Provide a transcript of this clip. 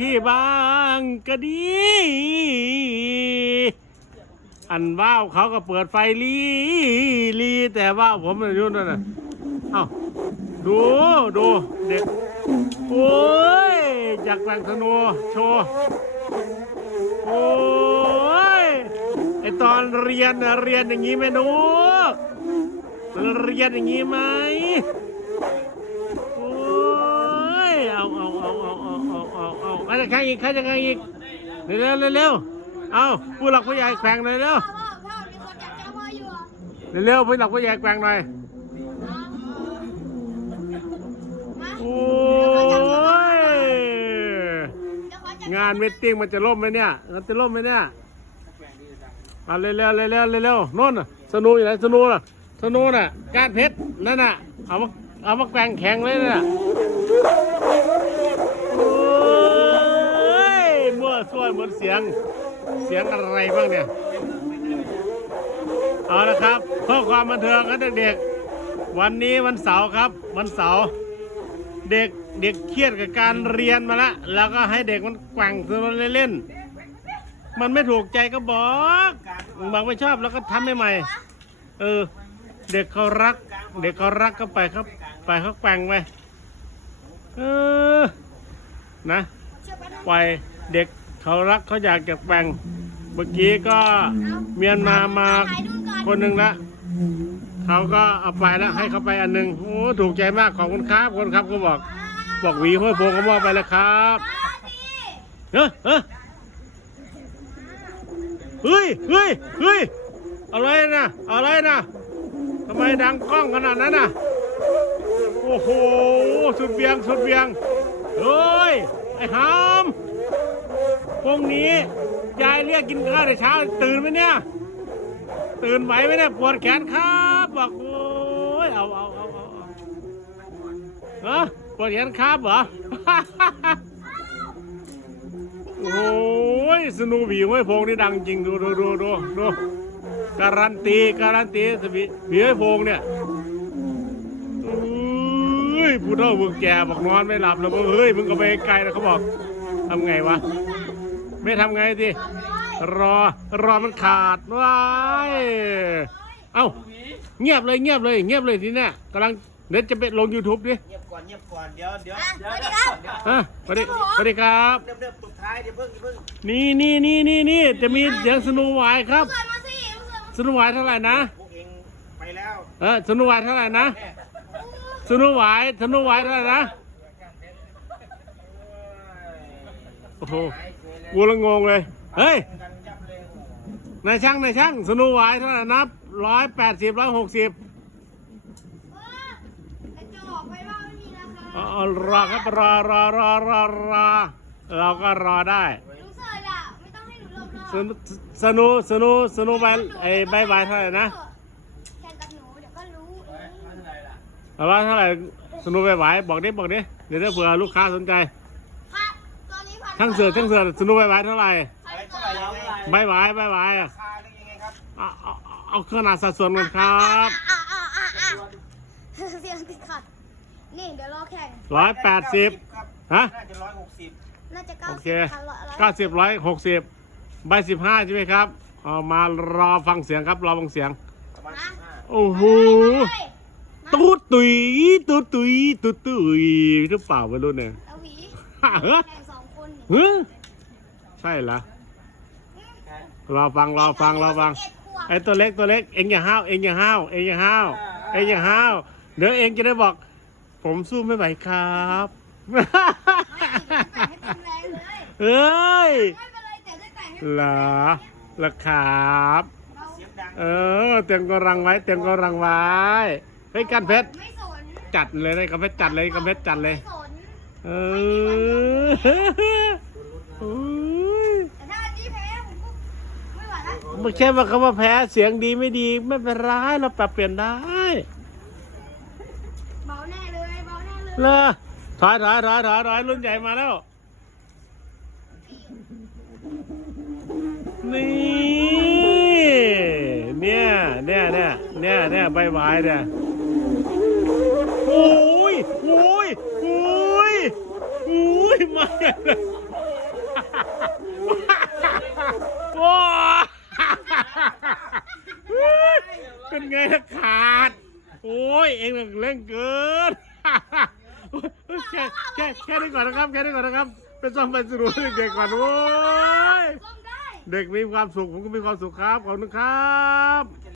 พี่บ้างก็ดี อันว่าวเขาก็เปิดไฟลีลีแต่ว่าวผมมันอยู่นั่นน่ะเอ้าดูดูเด็ก โอ้ยอยากแบ่งธนูโชว์โอ้ยไอตอนเรียนน่ะเรียนอย่างนี้ไหมหนูเรียนอย่างนี้ไหม จะแข่งอีกใครจะแข่งอีกเร็วเร็วเร็วเอาผู้หลักผู้ใหญ่แข่งเลยเร็วเร็วเร็วผู้หลักผู้ใหญ่แข่งหน่อยโอ้ยงานเมตติ้งมันจะล่มไหมเนี่ยมันจะล่มไหมเนี่ยอาเร็วเร็วเร็วเร็วเร็วเร็วโน่นสนุอยู่ไหนสนุน่ะสนุน่ะก้านเพชรนั่นน่ะเอามาเอามาแกว่งแข่งเลยน่ะ เสียงเสียงอะไรบ้างเนี่ย เอาละครับเพื่อความบันเทิงครับเด็กๆวันนี้วันเสาร์ครับ วันเสาร์เด็กเด็กเครียดกับการเรียนมาละแล้วก็ให้เด็กมันแกว่งตัวมันเล่นๆมันไม่ถูกใจก็บอกบอกไม่ชอบแล้วก็ทำให้ใหม่ เออ เด็กเขารัก เด็กเขารักก็ไปครับ ไปเขาแกว่งไปเออนะเชื่อปะนะปล่อยเด็ก เขารักเขาอยากจะแกว่งเมื่อกี้ก็เมียนมามาคนหนึ่งละเขาก็เอาไปแล้วให้เขาไปอันหนึ่งโอ้ถูกใจมากขอบคุณครับขอบคุณครับก็บอก บอกหวีห้วยโพงก็มอบไปแล้วครับมาสิเฮ้ยเฮ้ยเฮ้ยเฮ้ยเฮ้ยอะไรนะอะไรนะทำไมดังกล้องขนาดนั้นน่ะโอ้โหสุดเบียงสุดเบียงเฮ้ยไอ้หาม พรุ่งนี้ยายเรียกกินข้าวแต่เช้า ตื่นไหมเนี่ย ตื่นไหวไหมเนี่ยปวดแขนครับบอกโอ้ยเอาเอาเอาเอาเอาปวดแขนครับเหรอโอ้ยสนูบีห้วยพงนี่ดังจริงดูดูดูดูดูการันตีการันตีสบีบีห้วยพงเนี่ยเอ้ยผู้เฒ่ามึงแก่บอกนอนไม่หลับแล้วมึงเฮ้ยมึงก็ไปไกลแล้วเขาบอกทำไงวะ ไม่ทำไงดิรอรอมันขาดว้ายเอ้าเงียบเลยเงียบเลยเงียบเลยทีเนี้ยกำลังเดี๋ยวจะไปลง YouTube ดิเงียบก่อนเงียบก่อนเดี๋ยวเดี๋ยวอะเดี๋ยวสวัสดีเดี๋ยวครับเดี๋ยวอะสวัสดีสวัสดีครับเริ่มเริ่มตุกท้ายเดี๋ยวเพิ่งอย่าเพิ่งนี่นี่นี่นี่นี่จะมีเสียงสนูไวายครับเกิดมาสิเกิดมาสนุไวายเท่าไหร่นะพวกเองไปแล้วเออสนุไวายเท่าไหร่นะ แม่ สนุไวายสนุไวายเท่าไหร่นะ โอ้โหกูละงงเลย เฮ้ยกันยับเลยนายช่างนายช่าง สนุไวายเท่าไหร่นับร้อยแปดสิบร้อยหกสิบเออไอ้จะออกไปว่าไม่มีราคาอ๋อรอครับรอรอรอรอรอเราก็รอได้ลุงเสิร์ชอะไม่ต้องให้หนูหลบหรอกสนุสนุสนุสนุใบไอ้ใบใบายเท่าไหร่นะแข่งกับหนูเดี๋ยวก็รู้เองเอาว่าเท่าไหร่สนุใบใบายบอกดิบอกดิเดี๋ยวถ้าเผื่อลูกค้าสนใจพัน ตอนนี้พันช่างเสือช่างเสือสนุใบใบายเท่าไหร่พันไปสอเท่างไหร่ยังไงใบใบายใบใบายอะราคาเรื่องยังไงครับเอาเอาเอาขนาดสัดส่วนกันครับอะอะอะอะเสียงติดขัดนี่เดี๋ยวรอแข่งร้อยแปดสิบครับฮะน่าจะร้อยหกสิบน่าจะเก้าโอเคสิบพันละร้อยเก้าสิบร้อยหกสิบใบสิบห้าใช่ไหมครับเอามารอฟังเสียงครับรอฟังเสียงประมาณสิบห้าโอ้โหเฮ้ยตูดตุยตูดตุยตูดตุยหรือเปล่าไม่รู้เนี่ยเอาหวี ฮะเฮ้ยแข่งสองคนนี่เฮ้ยใช่เหรอรอฟังรอฟังรอฟังเอ็ดขวบไอ้ตัวเล็กตัวเล็กเอ็งอย่าห้าวเอ็งอย่าห้าวเอ็งอย่าห้าวเอ็งอย่าห้าวเดี๋ยวเอ็งจะได้บอก ผมสู้ไม่ไหวครับไม่แต่ให้เต็มแรงเลยเอ้ยไม่เป็นไรแต่ได้แต่ให้เหรอเหรอครับเราเสียงดังเออเตรียมกำลังไว้เตรียมกำลังไว้เฮ้ยกันเพชรไม่สนจัดเลยนะกันเพชรจัดเลยกันเพชรจัดเลยไม่สนเออโอ้ย แต่ถ้าอันนี้แพ้ผมก็ไม่ไหว แล้วไม่ใช่ว่าคำว่าแพ้เสียงดีไม่ดี ไม่เป็นไรเราปรับเปลี่ยนได้เบาแน่เลยเบาแน่เลยเลอถอยถอยถอยถอยถอยรุ่นใหญ่มาแล้ว นี่เนี่ยเนี่ยเนี่ยเนี่ยเนี่ยใบไม้เนี่ยโอ้ยโอ้ยโอ้ยโอ้ยมาอย่างเลย องน่ะเร่งเกิน แค่แค่แค่นี้ก่อนนะครับ แค่นี้ก่อนนะครับ เป็นซ่อมเป็นสนุนเด็กๆก่อนโว้ยส้มได้เด็กมีความสุข ผมก็มีความสุขครับ ขอบคุณครับ